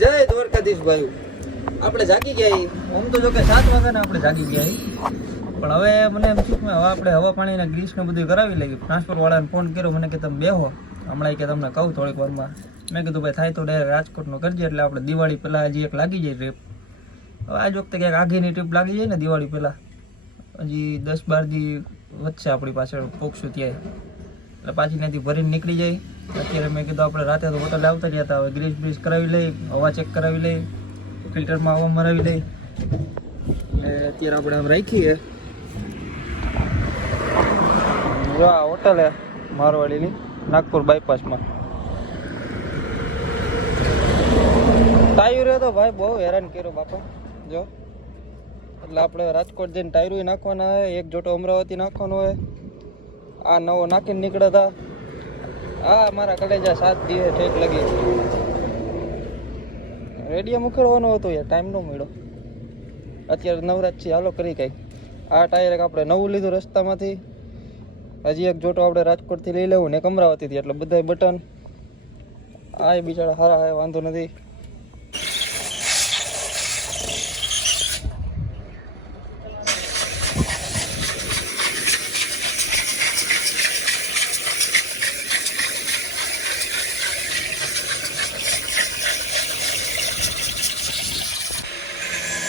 જય દ્વારકાધીશ ભાઈ. આપણે જાગી ગયા. આમ તો જો કે 7 વાગ્યાના આપણે જાગી ગયા, પણ હવે મને એમ થયું કે હવે આપણે હવા પાણીના ગ્રીસને બધું કરાવી લઈએ. ટ્રાન્સફર વાળાને ફોન કર્યો, મને કે તમે બેહો, હમણાં કે તમને કહું થોડીક વારમાં. મેં કીધું ભાઈ થાય તો ડાયરેક્ટ રાજકોટનું કરજે, એટલે આપણે દિવાળી પહેલાં હજી એક લાગી જાય ટ્રીપ. હવે આજ વખતે ક્યાંક આઘીની ટ્રીપ લાગી જાય ને દિવાળી પહેલાં, હજી 10-12 દી વચ્ચે આપણી પાછળ પોકશું ત્યાં, એટલે પાછી ત્યાંથી ભરીને નીકળી જાય. અત્યારે મેં કીધું આપણે રાતે તો હોટલે આવતા રહ્યા હતા, હવે ગ્રીસ બ્રીસ કરાવી લઈ, હવા ચેક કરાવી લઈ, ફિલ્ટરમાં હવા મરાવી લઈ. અત્યારે આપણે આમ રાખીએ જો આ હોટલ હે મારવાડીની, નાગપુર બાયપાસમાં. ટાયર તો ભાઈ બહુ હેરાન કર્યો બાપા જો. એટલે આપણે રાજકોટ જઈને ટાયરું નાખવાના હોય, એક જોટો અમરાવતી નાખવાનો હોય. આ નવો નાખીને નીકળ્યા હતા. હા મારા કલેજા 7 દિવસ ઠેક લગી. રેડિયમ ઉખેડવાનો હતો યાર, ટાઈમ ન મળ્યો. અત્યારે નવરાજ છીએ, હાલો કરી કંઈક. આ ટાયર આપણે નવું લીધું રસ્તામાંથી. હજી એક જોટો આપણે રાજકોટથી લઈ લેવું ને, એક અમરાવતીથી, એટલે બધાય બટન આ બિચારા સારા હે, વાંધો નથી.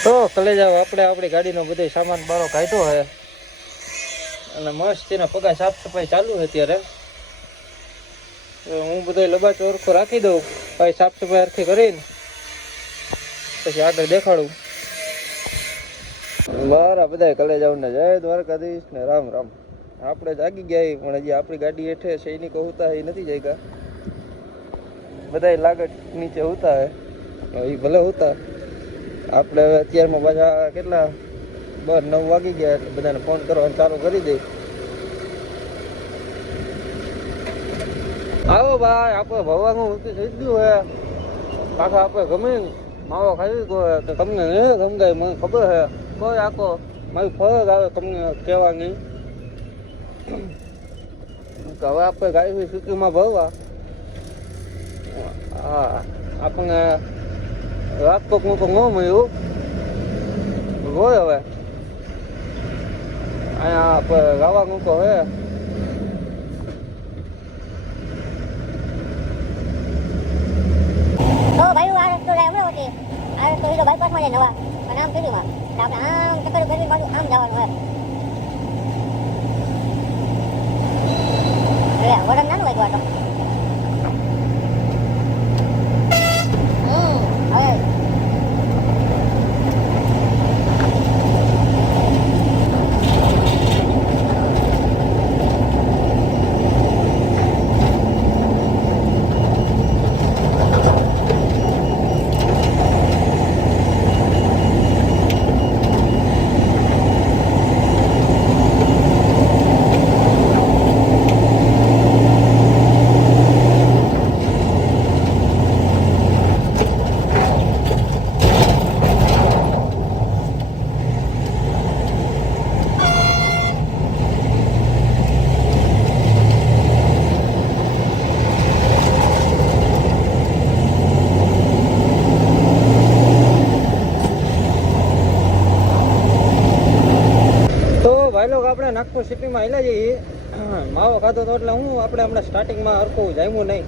તો કલેજા આપણે આપણી ગાડીનો બધો સામાન બારો કાઢ્યો છે અને મસ્ત એના પગા સાફ સફાઈ ચાલુ છે અત્યારે. હું બધો લબાચ ઓરખો રાખી દઉં, ભાઈ સાફ સફાઈ હરખી કરીને પછી આગળ દેખાડું. મારા બધા કલેજાઓને જય દ્વારકાધીશ ને રામ રામ. આપણે જાગી ગયા પણ હજી આપણી ગાડી હેઠે સૈનિકો હોતા એ નથી જાગ્યા. બધા લાગત નીચે હોતા હે, એ ભલે હોતા. આપણે હવે અત્યારમાં પાછા કેટલા 9 વાગી ગયા, એટલે બધાને ફોન કરવાનું ચાલુ કરી દે. આવો ભાઈ, આપણે ભવાનું થઈ ગયું હે. પાછા આપણે ગમે માવો ખાઈ ગયો કે તમને નહીં સમજાય, મને ખબર છે. કોઈ આખો મારી ફરજ આવે તમને કહેવાની. હવે આપણે ગાડી સિટીમાં ભરવા. હા આપણને રાજકોટનું તો ન મળ્યું હોય. હવે અહીંયા આપણે ગાવાનું તો હે. તો ભાઈ આ રસ્તો જાય અમરાવતી, આ રસ્તો હીરો બાયપાસમાં જાય નવા, અને આમ સીડીમાં આપણે આમ ચક્કર ફેરવી બાજુ આમ જવાનું હોય. એટલે વડન નાનું હોય તો હવે આપણે નાગપુર સિટીમાં આવેલા જઈએ. માવો ખાધો તો એટલે હું આપણે હમણાં સ્ટાર્ટિંગમાં હરખું જામ્યું નહીં,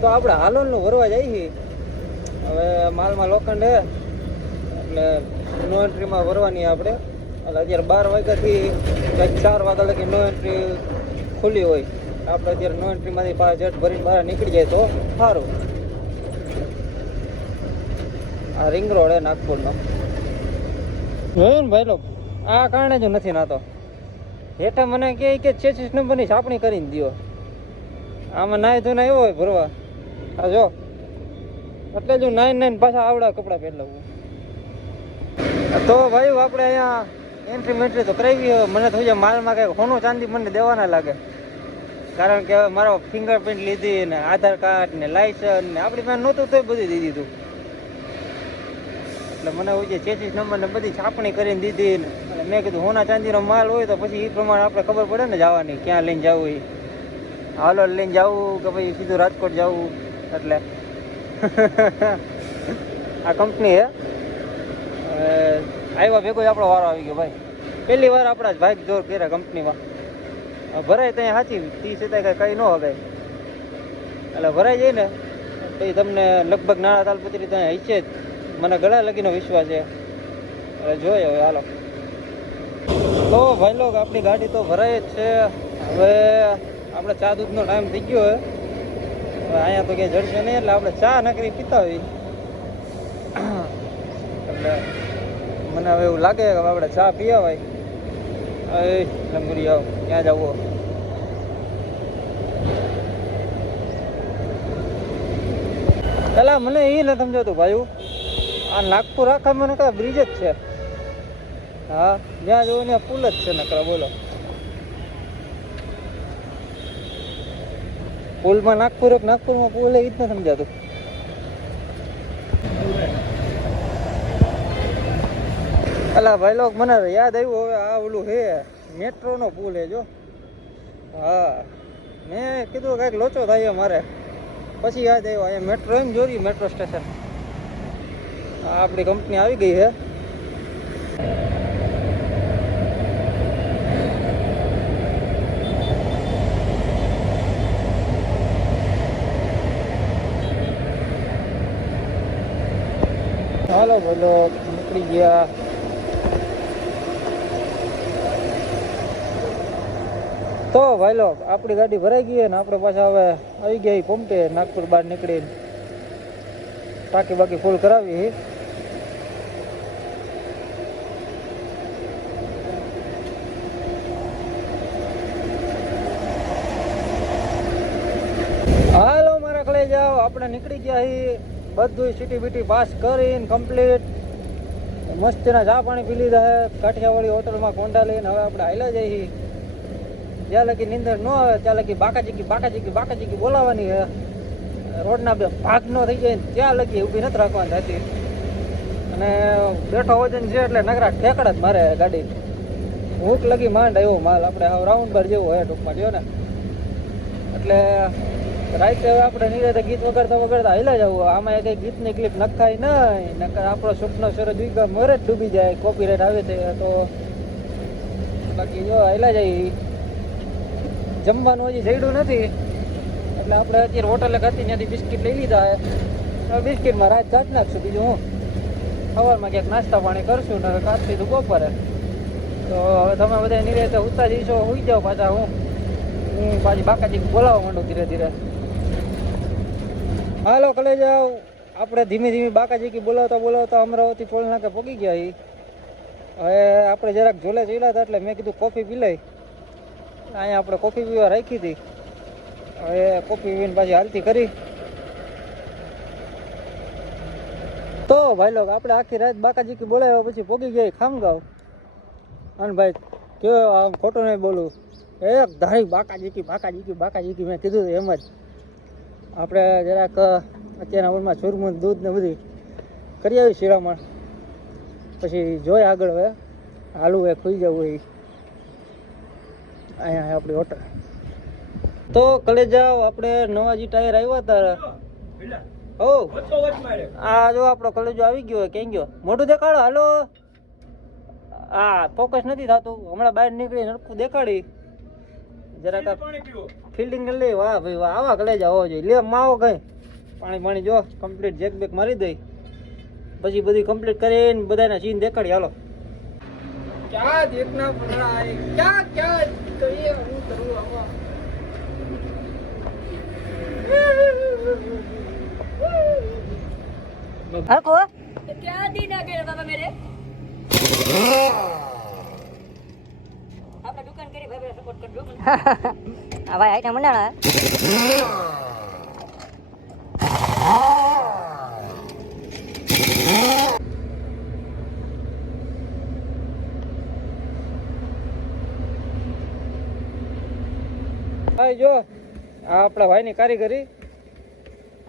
તો આપણે હાલોલનું ભરવા જઈએ. હવે માલમાં લોખંડ હે એટલે નો એન્ટ્રીમાં ભરવાની આપણે. એટલે અત્યારે 12 વાગ્યાથી કંઈક 4 વાગ્યા લગી નો એન્ટ્રી ખુલ્લી હોય. આપણે અત્યારે નો એન્ટ્રીમાંથી પાછા જેટ ભરીને બહાર નીકળી જાય તો સારું. આ રિંગ રોડ હે નાગપુરનો. જોયું ને ભાઈ લોકો, આ કારણે જ નથી નાતો. હેઠા મને કહે કે 66 નંબરની છાપણી કરીને દો. આમાં નાય ધોઈને આવ્યો હોય ભરવા. આ જો એટલે જો 9 પાછા આવડા કપડાં પહેરલાવું. તો ભાઈ આપણે અહીંયા એન્ટ્રી મેન્ટ્રી તો કરાવી. મને થઈ જાય માલમાં કંઈક સોનું ચાંદી મને દેવાના લાગે, કારણ કે હવે મારો ફિંગરપ્રિન્ટ લીધી ને આધાર કાર્ડ ને લાયસન્સ ને આપણી પાસે નહોતું તોય બધું દઈ દીધું. એટલે મને હોય છે 66 નંબરને બધી છાપણી કરીને દીધી ને. એટલે મેં કીધું સોના ચાંદીનો માલ હોય તો પછી એ પ્રમાણે આપણે ખબર પડે ને જવાની ક્યાં લઈને જવું. એ હાલો લઈને જવું કે ભાઈ સીધું રાજકોટ જવું. એટલે આ કંપની હે આવ્યા ભેગો જ આપણો વારો આવી ગયો ભાઈ. પહેલી વાર આપણા જ ભાઈ જોર કર્યા કંપનીમાં. ભરાય ત્યાં સાચી 30 કઈ ન હવે એટલે ભરાઈ જાય ને પછી તમને લગભગ નાણાં તાલપત્રી ત્યાં હશે જ. મને ગળા લગીનો વિશ્વાસ છે. હવે જોઈએ હવે હાલો. તો ભાઈ લોક આપણી ગાડી તો ભરાય જ છે. હવે આપણે ચા દૂધનો ટાઈમ થઈ ગયો હવે અહીંયા તો ક્યાંય જડશે નહીં એટલે આપણે ચા નકરી પીતા હોય એટલે મને હવે એવું લાગે કે આપણે ચા પીવા ભાઈ. હવે લંગુરી આવ ક્યાં જવું? પેલા મને એ ન સમજાતું ભાઈ, આ નાગપુર આખા મને કા બ્રિજ જ છે. હા જ્યાં જવું ત્યાં પુલ જ છે નકરા. બોલો પુલમાં નાગપુરમાં પુલ એ જ ન સમજાતું. અલા ભાઈ લોક મને યાદ આવ્યું હવે આ ઓલું હે મેટ્રોનો પુલ હે જો. હા મેં કીધું કાંઈક લોચો થાય મારે, પછી યાદ આવ્યો અહીંયા મેટ્રો એમ જોયું મેટ્રો સ્ટેશન. આપણી કંપની આવી ગઈ છે. હાલો બોલો નીકળી ગયા. તો ભાઈ લોક આપણી ગાડી ભરાઈ ગઈ ને આપણે પાછા હવે આવી ગયા પંપે. નાગપુર બહાર નીકળીને ટાંકી બાકી ફૂલ કરાવી. હાલો મારા ખળે જાઓ, આપણે નીકળી ગયા છીએ. બધું સીટી બીટી પાસ કરીને કમ્પ્લીટ મસ્તીના ચા પાણી પી લીધા છે કાઠિયાવાડી હોટલમાં કોંડા લઈને. હવે આપણે હાલ્યા જઈએ. જ્યાં લગી નીંદર ન આવે ત્યાં લગી બાકાચીકી બોલાવવાની છે. રોડના બે ભાગ નો થઈ જાય ત્યાં લગી ઊભી નથી રાખવાની હતી. અને બેઠો વજન છે એટલે નગરા ઠેકડા જ મારે ગાડી. ભૂખ લગી માંડ આવ્યો માલ. આપણે હવે રાઉન્ડ બાર જેવો હોય ટૂંકમાં જો ને. એટલે રાઈટ હવે આપણે નિરાતે ગીત વગાડતા હાલ્યા જવું. આમાં કઈ ગીતની ક્લિપ નખાય નહીં, નકર આપણો સુખનો સૂરજ ઉગ્યા મોરે જ ડૂબી જાય. કોપીરાઈટ આવે છે તો બાકી જો હાલ્યા જાય. જમવાનું હજી જડ્યું નથી એટલે આપણે અત્યારે હોટલે ખાતી ત્યાંથી બિસ્કિટ લઈ લીધા છે. હવે બિસ્કિટમાં રાત જાત નાખશું. બીજું હું સવારમાં ક્યાંક નાસ્તા પાણી કરશું ને કાચ લીધું બપોરે. તો હવે તમે બધા નિરાતે ઉતા જઈશો, સુઈ જાઓ પાછા. હું પાછી બાકાજી બોલાવવા માંડું ધીરે ધીરે. હાલો કલે જાઓ. આપણે ધીમે બાકાજી બોલાવતા અમરાવતી ટોલ નાકે પહોંચી ગયા. હવે આપણે જરાક ઝોલે ચડ્યા હતા એટલે મેં કીધું કોફી પી લઈ. અહીંયા આપણે કોફી પીવા રાખી હતી. હવે કોફી પીને પાછી હાલતી કરી. તો ભાઈ લોક આપણે આખી રાત બાકાજી બોલાવ્યા પછી પહોંચી ગયા ખામગાંવ. અને ભાઈ કેવો આમ ખોટું નહીં બોલું, એક ધારી બાકાજી મેં કીધું એમ જ. આપણે જરાક અત્યારના ઓરમાં ચૂરમું દૂધ ને બધી કરી આવી શિરામણ. પછી જોઈ આગળ હવે હાલું એ ખુઈ જવું એ અહીંયા આપણી હોટલ. તો કલે જાઓ આપણે નવા જે ટાયર આવ્યા હતા. ઓ આ જો આપણો કલેજો આવી ગયો. ક્યાં ગયો? મોઢું દેખાડો. હાલો. હા ફોકસ નથી થતું. હમણાં બહાર નીકળી નડકું દેખાડી જરાક ફિલ્ડિંગ કરી લઈ. વાહ ભાઈ વાહ, આવા કલેજા હોવો જોઈએ. લે માવો કઈ પાણી જો કમ્પ્લીટ જેક બેક મારી દઈ પછી બધી કમ્પ્લીટ કરીને બધાના સીન દેખાડી. હાલો. क्या देखना पड़ रहा है, क्या करिए હું કરું આવા. હરકો क्या दिन आ गए बाबा मेरे आपने दुकान करी भाई सपोर्ट कर दो આ ભાઈ આઈટમ મંડાણા ભાઈ જો આ આપણા ભાઈની કારીગરી.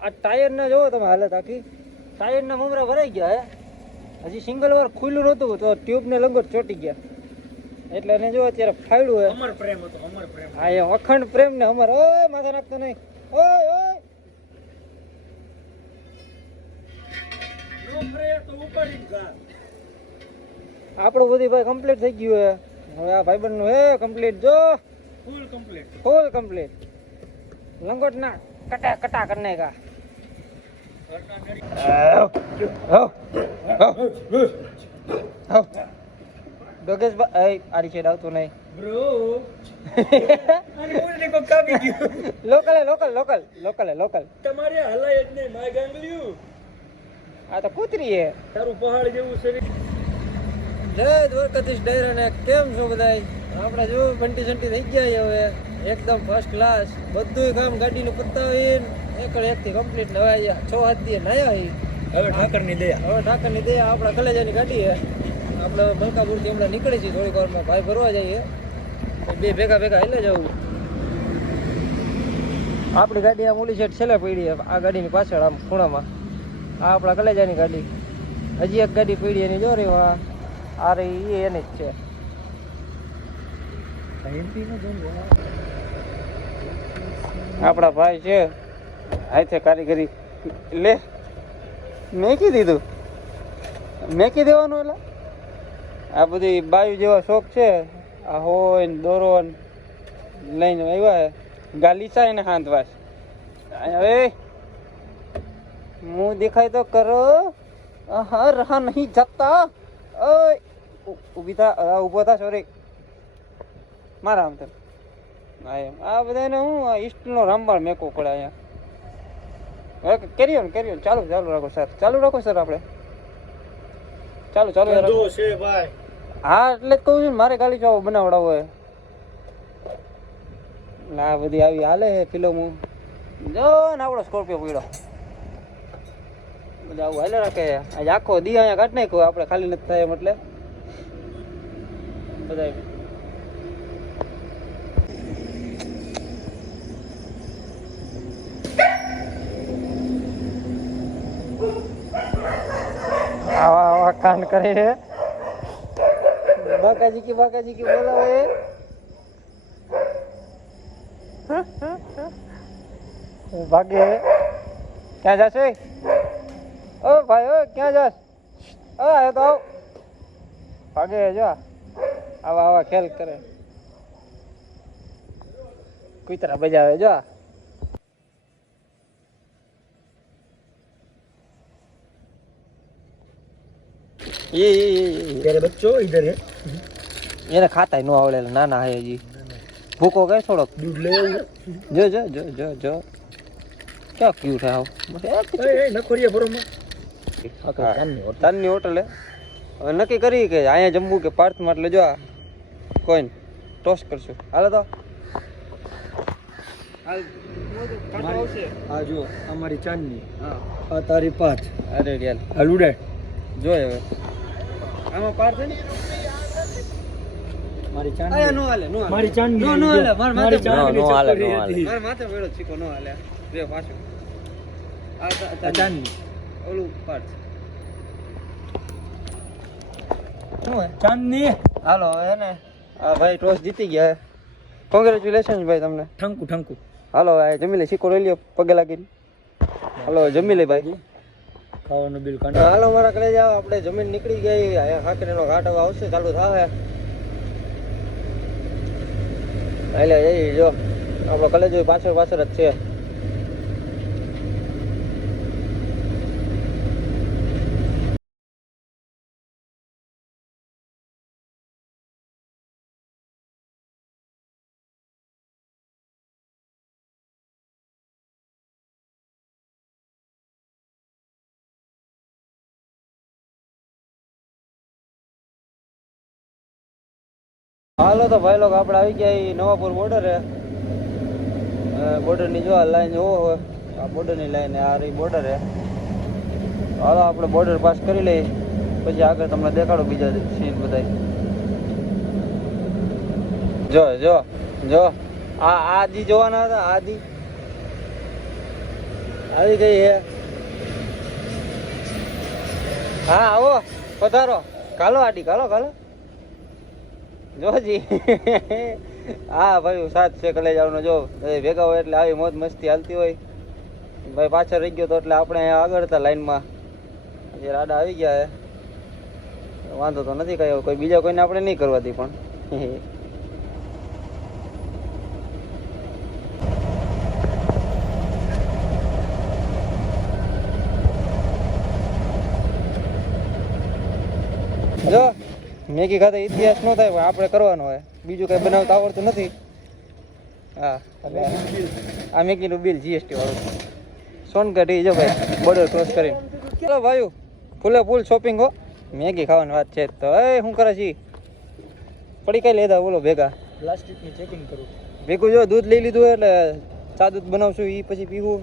આ ટાયરના જોવો તમે હાલત આખી. ટાયરના મમરા ભરાઈ ગયા હે. હજી સિંગલ વાર ખુલ્લું નહોતું તો ટ્યુબને લંગોટ ચોટી ગયા. એટલે એને જો અત્યારે ફાડ્યું હે. अमर प्रेम हो तो अमर प्रेम હા એ અખંડ પ્રેમ ને અમર. ઓય માથા નાખતો નહીં. ઓય ઓય આપણું બધી ભાઈ કમ્પ્લીટ થઈ ગયું હે. હવે આ ભાઈબંધ નું હે કમ્પ્લીટ જો ફૂલ કમ્પ્લીટ લંગોટ ના કટા કટા કરને કા ડોગેશ ભાઈ આરી છેડ આવતું નહીં લોકલ તમારે હલાય જ નહીં માય ગાંગલ્યું આ તો કૂતરી હે. તારું પહાડ જેવું શરીર. જય દ્વારકાધીશ ડાયરા ને કેમ છો બધાય? આપણે જો બંટી સંટી થઈ ગયા છે હવે એકદમ ફર્સ્ટ ક્લાસ. બધું કામ ગાડીનું પતાવીને એકથી કમ્પ્લીટ નવાઈ 6-7 દી નાયા હી. હવે ઠાકરની દયા. આપણા કલેજાની ગાડી છે. આપણે મલકાપુરથી હમણાં નીકળી છીએ થોડીક વારમાં ભાઈ ભરવા જઈએ. બે ભેગા હાલે જવું. આપણી ગાડી આમ ઓલી સાઈડ છેલ્લે પડી છે આ ગાડીની પાછળ આમ ખૂણામાં. આ આપણા કલેજાની ગાડી. હજી એક ગાડી પડી એની જો રહી આ રહી એની જ છે. આપણા ભાઈ છે હાથે કારીગરી લે મેકી દીધું મેકી દેવાનું. એટલે આ બધી બાયુ જેવા શોખ છે. આ હોય ને દોરો લઈને આવ્યા ગાલીચા એને હાંધવાસ. હવે મું દેખાય તો કરો. હા રહા નહીં જતા. ઊભી થા ઊભો થા સોરી મારા આમ તો આ બધાને હું ઈસ્ટનો રામબાળ મેકવો પડે અહીંયા. કેરીઓ ચાલુ રાખો સર આપણે ચાલુ છે ભાઈ. હા એટલે જ કહું છું મારે ગાલી ચાવો બનાવડાવો હોય. આ બધી આવી હાલે ફિલ્મો જો ને આપણો સ્કોર્પિયો પીડો બધા આવું હાલે રાખે. આજે આખો દી અહીંયા કાઢ નાખ્યો આપણે ખાલી નથી થાય એમ એટલે બધા આવા કાંડ કરે છે. બાકાજી કી બોલાવે. ભાગે ક્યાં જશે? ઓ ભાઈ ઓ ક્યાં જાસ? આવ્યો તો આવ. ભાગે જો આવા ખેલ કરે. કુતરા બજાવે જો. ये तेरे बच्चों इधर है. એને ખાતા નો આવડે નાના હે હજી. ભૂકો ગયો થોડોક दूध ले જો ક્યાં ક્યુટ હે આવ. ए नखोरिया भरो में. તાનની હોટલ હે. હવે નક્કી કરી કે અહીંયા જમવું કે પાર્થમાં એટલે જો કોઈને ટોસ્ટ કરશું. હાલો તો આ જો અમારી ચાંદની. આ તારી પાંચ. અરે યાર હલુડે જોય હવે આમાં પાર્થ છે ને મારી આયા ચાંદની. નો હાલે મારી ચાંદની. નો હાલે માર માથે ચાંદની નો હાલે ચક્કરી હતી. માર માથે વેડો ચીકો નો હાલે રે પાછો આ આ ચાંદની. ઓલું પાર્થ શું હે ચાંદની. હાલો હે ને આ ભાઈ ટોસ જીતી ગયા. કોંગ્રેચ્યુલેશન ભાઈ તમને. ઠંકુ. હાલો આ જમી લે સિક્કો લઈ લ્યો પગે લાગીને. હાલો જમી લે ભાઈ. ખાવાનું બિલ કાઢ. હાલો મારા ઘરે જાવ આપણે જમીન નીકળી ગઈ. અહીંયા ખાકરીનો ઘાટ હવે આવશે ચાલુ થાય. એટલે એ જો આપણો કલેજો પાછળ જ છે. હાલો તો ભાઈ લોકો આપણે આવી ગયા ઈ નવાપુર બોર્ડર હે. બોર્ડરની જો આ લાઈન જોવો હોય આ બોર્ડરની લાઈન આ રહી બોર્ડર હે. હાલો આપણે બોર્ડર પાસ કરી લઈએ પછી આગળ તમને દેખાડો બીજા સીન બધા. જો આ આદી જોવાના હતા. આદી આવી ગઈ હે. હા આવો પધારો. કાલો આડી કાલો જોજી. હા ભાઈ સાત છે કલે જવાનું. જો ભેગા હોય એટલે આવી મોજ મસ્તી હાલતી હોય. ભાઈ પાછળ રહી ગયો તો એટલે આપણે આગળ હતા લાઈનમાં. એ રાડા આવી ગયા છે વાંધો તો નથી કઈ કોઈ બીજા કોઈને આપણે નહીં કરવાથી પણ જો મેગી ખાતે ઇતિહાસ ન થાય પણ આપણે કરવાનો હોય બીજું કઈ બનાવતા આવડતું નથી હા એટલે આ મેગીનું બિલ જીએસટી વાળું સોનગઢ જો ભાઈ બોર્ડર ક્રોસ કરીને ચલો ભાઈ ફૂલે ફૂલ શોપિંગ હો મેગી ખાવાની વાત છે તો એ શું કરે છે પડી કઈ લેતા બોલો ભેગા પ્લાસ્ટિકની ચેકિંગ કરું ભેગું જો દૂધ લઈ લીધું એટલે ચા દૂધ બનાવશું એ પછી પીવું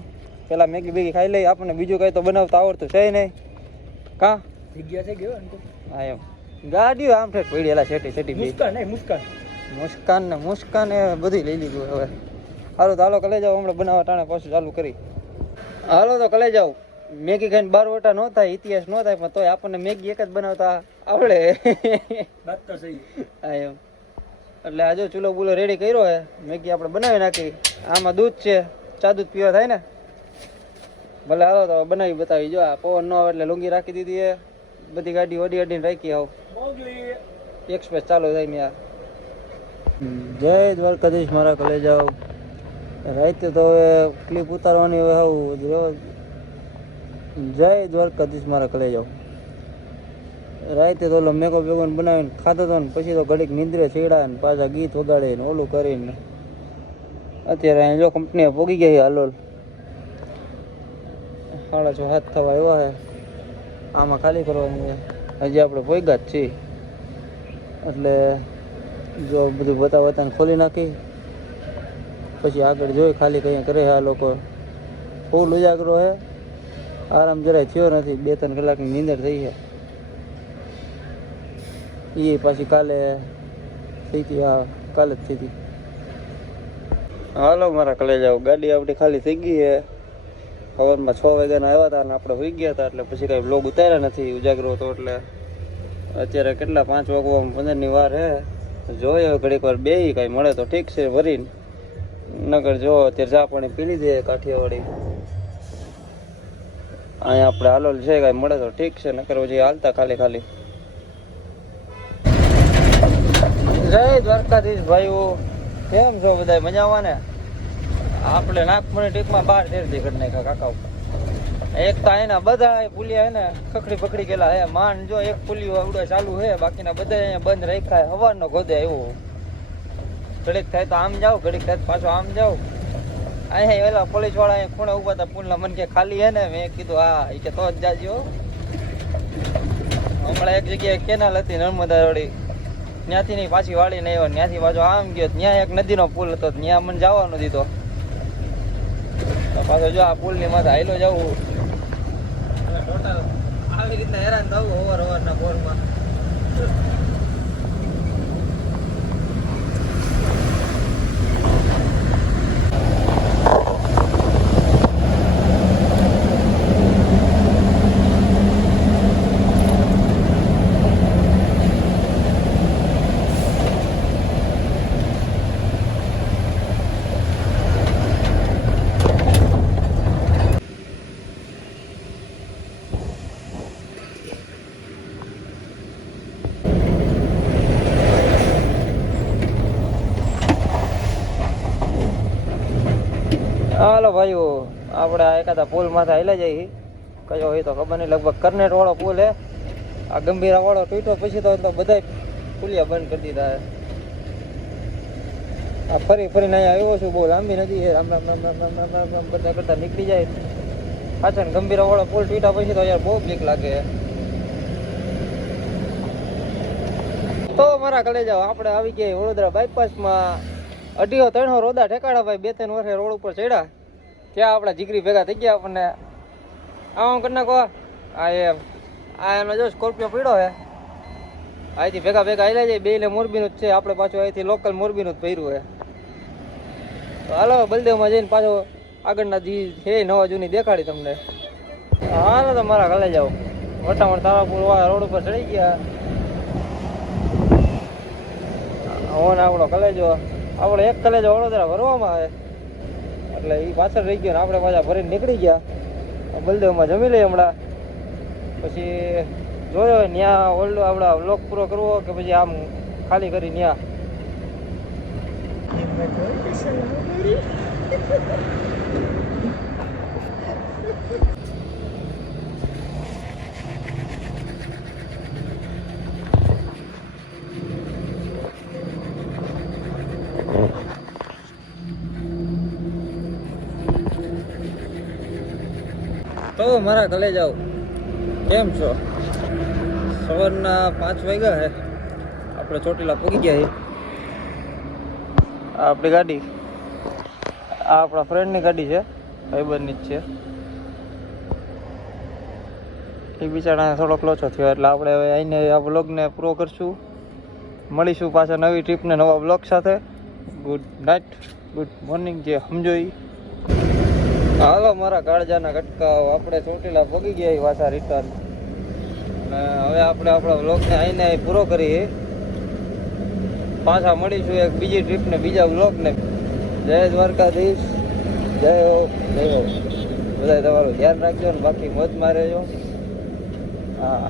પેલા મેગી બેગી ખાઈ લઈ આપણને બીજું કઈ તો બનાવતા આવડતું છે નહીં કા જગ્યા છે ગયો હા એમ ગાડીઓ આમ ઠેઠ પડી એલા શેટી શેટી મુસ્કાન નહીં મુસ્કાન મુસ્કાન એ બધું લઈ લીધું હવે હાલો તો હાલો કલે જાઓ હમણાં બનાવવા ટાણે પાછું ચાલુ કરી હાલો તો કલે જાઓ મેગી ખાઈને 12 વટા ન થાય ઇતિહાસ ન થાય પણ તોય આપણને મેગી એક જ બનાવતા આવડે વાત તો સહી હા એમ એટલે આ જો ચૂલો બુલો રેડી કર્યો હે મેગી આપણે બનાવી નાખી આમાં દૂધ છે ચા દૂધ પીવા થાય ને ભલે હાલો તો બનાવી બતાવી જો આ પવન ન આવે એટલે લુંગી રાખી દીધી હે બધી ગાડી ઓડી અડીને રાખી આવ એક્સપ્રેસ ચાલુ થાય ને આ જય દ્વારકાધીશ મારા કલેજાઓ રાતે તો હવે ક્લિપ ઉતારવાની હોય આવું જય દ્વારકાધીશ મારા કલેજાઓ રાતે તો ઓલો મેકો બેગોન બનાવીને ખાતો હતો ને પછી તો ઘડીક નીંદરે છેડા ને પાછા ગીત વગાડે ને ઓલું કરીને અત્યારે અહીંયા જો કંપનીએ પોગી ગયા છે હાલોલ 6:30 થવા આવ્યા છે આમાં ખાલી કરવાનું છે હજી આપણે પોગ્યા જ છીએ એટલે જો બધું બતાવતાને ખોલી નાખી પછી આગળ જોઈ ખાલી કંઈ કરે આ લોકો ફૂલ ઉજાગરો છે આરામ જરાય થયો નથી 2-3 કલાકની નીંદર થઈ છે એ પાછી કાલે થઈ હતી કાલે જ થઈ હતી હાલો મારા કલેજાઓ ગાડી આપણી ખાલી થઈ ગઈ છે સવારમાં 6 વાગ્યાના આવ્યા હતા અને આપણે હોઈ ગયા હતા એટલે પછી કાંઈ બ્લોગ ઉતાર્યા નથી ઉજાગરો હતો એટલે અત્યારે કેટલા 5 વાગવામાં 15ની વાર હે જોઈએ ઘડીક વાર બેહી કાંઈ મળે તો ઠીક છે ભરીને નગર જો અત્યારે ચા પાણી પી લીધે કાઠિયાવાડી અહીંયા આપણે હાલોલ છે કાંઈ મળે તો ઠીક છે નકર પછી હાલતા ખાલી જય દ્વારકાધીશ ભાઈઓ કેમ છો બધા મજામાં ને આપણે નાગપુરની ટીકમાં 12-13 દી કરી નાખ્યા કાકા ઉપર એક તો એના બધા પુલિયા હે ને ખખડી પકડી ગયેલા હે માન જો એક પુલિયો આવડે ચાલુ હે બાકીના બધા અહીંયા બંધ રાખ્યા હવાનો ગોદે આવ્યો ઘડીક થાય તો આમ જાઓ ઘડીક થાય પાછો આમ જાઓ અહીંયા પેલા પોલીસ વાળા અહીંયા ખૂણે ઉભા હતા પુલના મન કે ખાલી હે ને મેં કીધું હા એ કે તો જ જાજો હમણાં એક જગ્યાએ કેનાલ હતી નર્મદા વાળી ત્યાંથી નહીં પાછી વાળી નહીં આવ્યો ત્યાંથી પાછો આમ ગયો ત્યાં એક નદીનો પુલ હતો ત્યાં મને જવાનો દીધો પાછો જો આ પુલની માથે હાઈલો જવું ટોટલ આવી રીતના હેરાન થવું સવારના પોરમાં હાલો ભાઈઓ આપણે આ એકાદા પુલ માથે હાલ્યા જઈએ કયો હોય તો ખબર નહીં લગભગ કરનેટ વાળો પુલ હે આ ગંભીરા વાળો તૂટ્યો પછી તો બધા પુલિયા બંધ કરી દીધા આ ફરીને અહીંયા આવ્યો છું બહુ લાંબી નદી છે રામ રામ રામ રામ રામ રામ રામ રામ બધા કરતા નીકળી જાય પાછળ ગંભીરા વાળો પુલ તૂટ્યા પછી તો યાર બહુ બીક લાગે તો મારા કલેજાઓ આપણે આવી ગયા વડોદરા બાયપાસમાં 250-300 રોદા ઠેકાડા ભાઈ 2-3 વર્ષે રોડ ઉપર ચડ્યા ત્યાં આપણા જીગરી ભેગા થઈ ગયા આપણને આમ કરી નાખો આ એનો જો સ્કોર્પિયો પીડ્યો હે અહીંથી ભેગા હાલ્યા જાય બે મોરબીનું જ છે આપણે પાછું અહીંથી લોકલ મોરબીનું જ પહેર્યું હે તો હાલો બલદેવમાં જઈને પાછો આગળના જી છે નવા જૂની દેખાડી તમને હાલો તો મારા ઘરે જાઓ વટામણ તારાપુર વાળા રોડ ઉપર ચડી ગયા હોને આપણો કલેજો આપણે એક કલેજો વડોદરા ભરવામાં આવે એટલે એ પાછળ રહી ગયો ને આપણે પાછા ભરીને નીકળી ગયા બલદેવમાં જમી લઈએ હમણાં પછી જોયો ત્યાં ઓલ્ડો આપણા વ્લોગ પૂરો કરવો કે પછી આમ ખાલી કરી ત્યાં તો મારા કલેજાઓ કેમ છો? સવારના 5 વાગ્યા છે. આપણે ચોટીલા પહોંચી ગયા છીએ. આ આપણી ગાડી, આ આપણા ફ્રેન્ડની ગાડી છે, ભાઈબંધની જ છે. એ બિચારાને થોડોક લોચો થયો એટલે આપણે હવે આઈને આ વ્લોગને પૂરો કરશું. મળીશું પાછા નવી ટ્રીપને નવા વ્લોગ સાથે. ગુડ નાઇટ, ગુડ મોર્નિંગ, જે સમજો ઈ. હાલો મારા કાળજાના કટકાઓ, આપણે ચોટીલા પહોંચી ગયા પાછા રિટર્ન. અને હવે આપણે આપણા વ્લોગને આઈને પૂરો કરીએ. પાછા મળીશું એક બીજી ટ્રીપને બીજા વ્લોગને. જય દ્વારકાધીશ, જય હો, જય હો. બધા તમારું ધ્યાન રાખજો ને બાકી મોજમાં રહેજો. હા.